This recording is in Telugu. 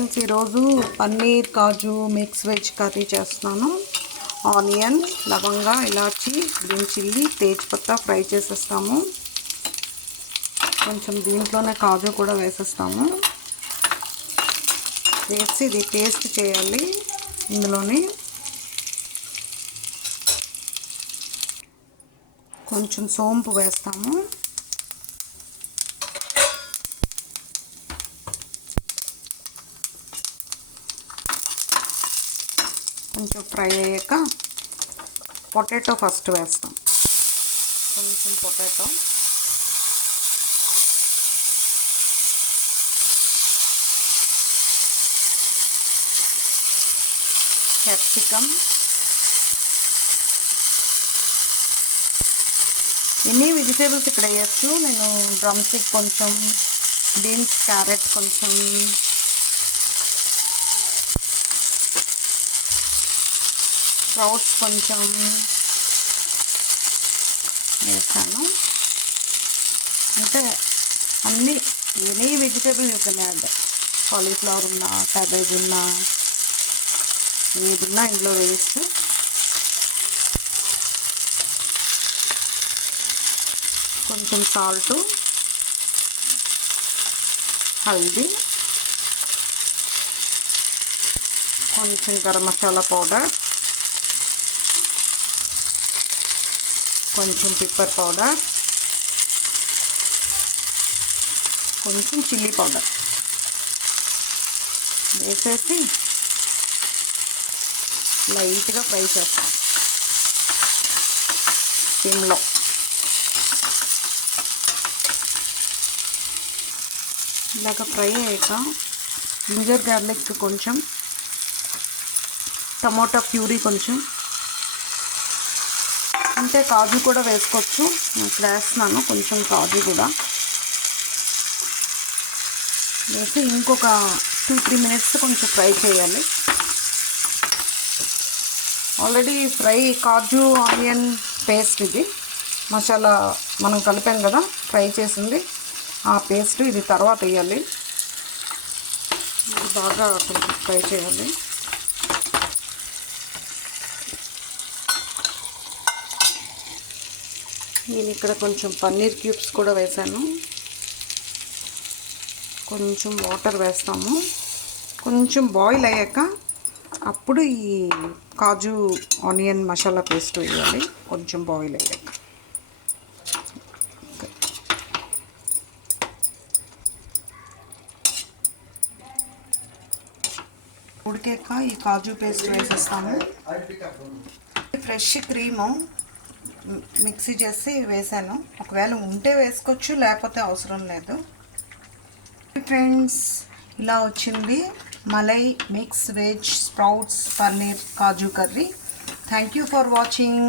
ఫ్రెండ్స్, ఈరోజు పన్నీర్ కాజు మిక్స్ వెజ్ కర్రీ చేస్తున్నాను. ఆనియన్, లవంగా, ఇలాచి, గ్రీన్ చిల్లీ, తేజ్పత్తా ఫ్రై చేసేస్తాము. కొంచెం దీంట్లోనే కాజు కూడా వేసేస్తాము. వేసి ఇది టేస్ట్ చేయాలి. ఇందులోని కొంచెం సోంపు వేస్తాము. కొంచెం ఫ్రై అయ్యాక పొటాటో ఫస్ట్ వేస్తాం. కొంచెం పొటాటో, క్యాప్సికమ్, ఎన్ని వెజిటేబుల్స్ ఇక్కడ వేయచ్చు. నేను డ్రమ్ స్టిక్ కొంచెం, బీన్స్, క్యారెట్ కొంచెం, స్ప్రౌట్స్ కొంచెం వేస్తాను. అంటే అన్నీ any vegetable you can add. Cauliflower ఉన్నా, క్యాబేజ్ ఉన్నా, ఏదున్నా ఇందులో వేయచ్చు. కొంచెం సాల్టు, హల్దీ, కొంచెం గరం మసాలా పౌడర్, కొంచెం పెప్పర్ పౌడర్, కొంచెం చిల్లీ పౌడర్ వేసేసి లైట్గా ఫ్రై చేస్తాం సిమ్లో. ఇలాగ ఫ్రై అయ్యాక జింజర్ గార్లిక్ కొంచెం, టమోటా ప్యూరీ కొంచెం, అంటే కాజు కూడా వేసుకోవచ్చు. నేను వేస్తున్నాను కొంచెం కాజు కూడా వేసి ఇంకొక 2-3 మినిట్స్ కొంచెం ఫ్రై చేయాలి. ఆల్రెడీ ఫ్రై కాజు ఆనియన్ పేస్ట్, ఇది మసాలా మనం కలిపాం కదా ఫ్రై చేసింది, ఆ పేస్ట్ ఇది తర్వాత వేయాలి. ఇది బాగా కొంచెం ఫ్రై చేయాలి. నేను ఇక్కడ కొంచెం పన్నీర్ క్యూబ్స్ కూడా వేసాను. కొంచెం వాటర్ వేస్తాము. కొంచెం బాయిల్ అయ్యాక అప్పుడు ఈ కాజు ఆనియన్ మసాలా పేస్ట్ వేయాలి. కొంచెం బాయిల్ అయ్యాక ఉడికాక ఈ కాజు పేస్ట్ వేసేస్తాము. ఫ్రెష్ క్రీము మిక్సీ చేసి వేసాను. ఒకవేళ ఉంటే వేసుకోవచ్చు, లేకపోతే అవసరం లేదు. ఫ్రెండ్స్, ఇలా వచ్చింది malai mix veg sprouts paneer kaju curry. Thank you for watching.